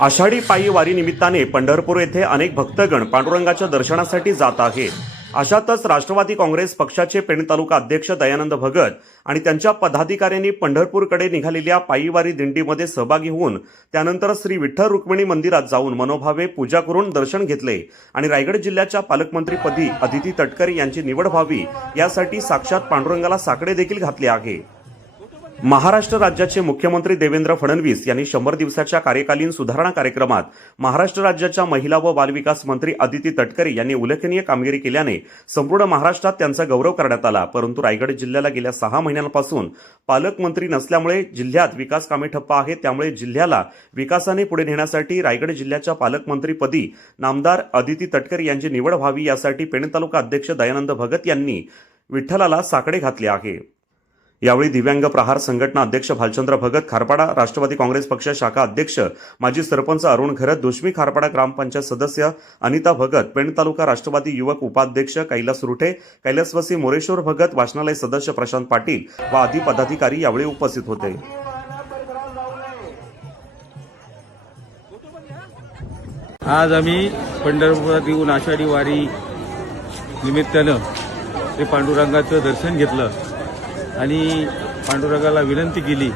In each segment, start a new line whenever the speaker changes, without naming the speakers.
आषाढी पायी वारी निमित्ताने पंढरपूर येथे अनेक भक्तगण पांडुरंगाच्या दर्शनासाठी जात आहेत. अशातच राष्ट्रवादी काँग्रेस पक्षाचे पेण तालुका अध्यक्ष दयानंद भगत आणि त्यांच्या पदाधिकाऱ्यांनी पंढरपूरकडे निघालेल्या पायीवारी दिंडीमध्ये सहभागी होऊन त्यानंतर श्री विठ्ठल रुक्मिणी मंदिरात जाऊन मनोभावे पूजा करून दर्शन घेतले आणि रायगड जिल्ह्याच्या पालकमंत्रीपदी अदिती तटकरे यांची निवड व्हावी यासाठी साक्षात पांडुरंगाला साकडे देखील घातले आहे. महाराष्ट्र राज्याचे मुख्यमंत्री देवेंद्र फडणवीस यांनी शंभर दिवसाच्या कार्यकालीन सुधारणा कार्यक्रमात महाराष्ट्र राज्याच्या महिला व बालविकास मंत्री अदिती तटकरे यांनी उल्लेखनीय कामगिरी केल्याने संपूर्ण महाराष्ट्रात त्यांचा गौरव करण्यात आला. परंतु रायगड जिल्ह्याला गेल्या सहा महिन्यांपासून पालकमंत्री नसल्यामुळे जिल्ह्यात विकास कामे ठप्प आहेत. त्यामुळे जिल्ह्याला विकासाने पुढे नेण्यासाठी रायगड जिल्ह्याच्या पालकमंत्रीपदी नामदार अदिती तटकरे यांची निवड व्हावी यासाठी पेण तालुका अध्यक्ष दयानंद भगत यांनी विठ्ठलाला साकडे घातले आहे. यावेळी दिव्यांग प्रहार संघटना अध्यक्ष भालचंद्र भगत खारपाडा राष्ट्रवादी काँग्रेस पक्ष शाखा अध्यक्ष माजी सरपंच अरुण घरत दुष्मी खारपाडा ग्रामपंचायत सदस्य अनिता भगत पेण तालुका राष्ट्रवादी युवक उपाध्यक्ष कैलास रुठे कैलासवासी मोरेश्वर भगत वाचनालय सदस्य प्रशांत पाटील व आदी पदाधिकारी यावेळी उपस्थित होते.
आज आम्ही पंढरपुरात येऊन आषाढी वारी निमित्तानं ते पांडुरंगाचं दर्शन घेतलं. आणि पांडुरंगाला विनंती केली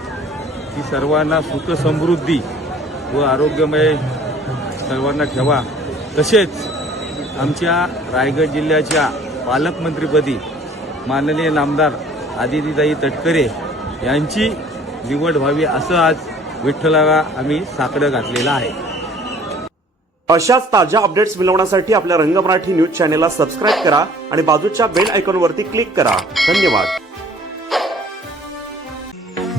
की सर्वांना सुखसमृद्धी व आरोग्यमय सर्वांना ठेवा. तसेच आमच्या रायगड जिल्ह्याच्या पालकमंत्रीपदी माननीय नामदार आदितीताई तटकरे यांची निवड व्हावी असं आज विठ्ठलाला आम्ही साकडं घातलेलं आहे.
अशाच ताज्या अपडेट्स मिळवण्यासाठी आपल्या रंग मराठी न्यूज चॅनेलला सबस्क्राईब करा आणि बाजूच्या बेल आयकॉनवरती क्लिक करा. धन्यवाद.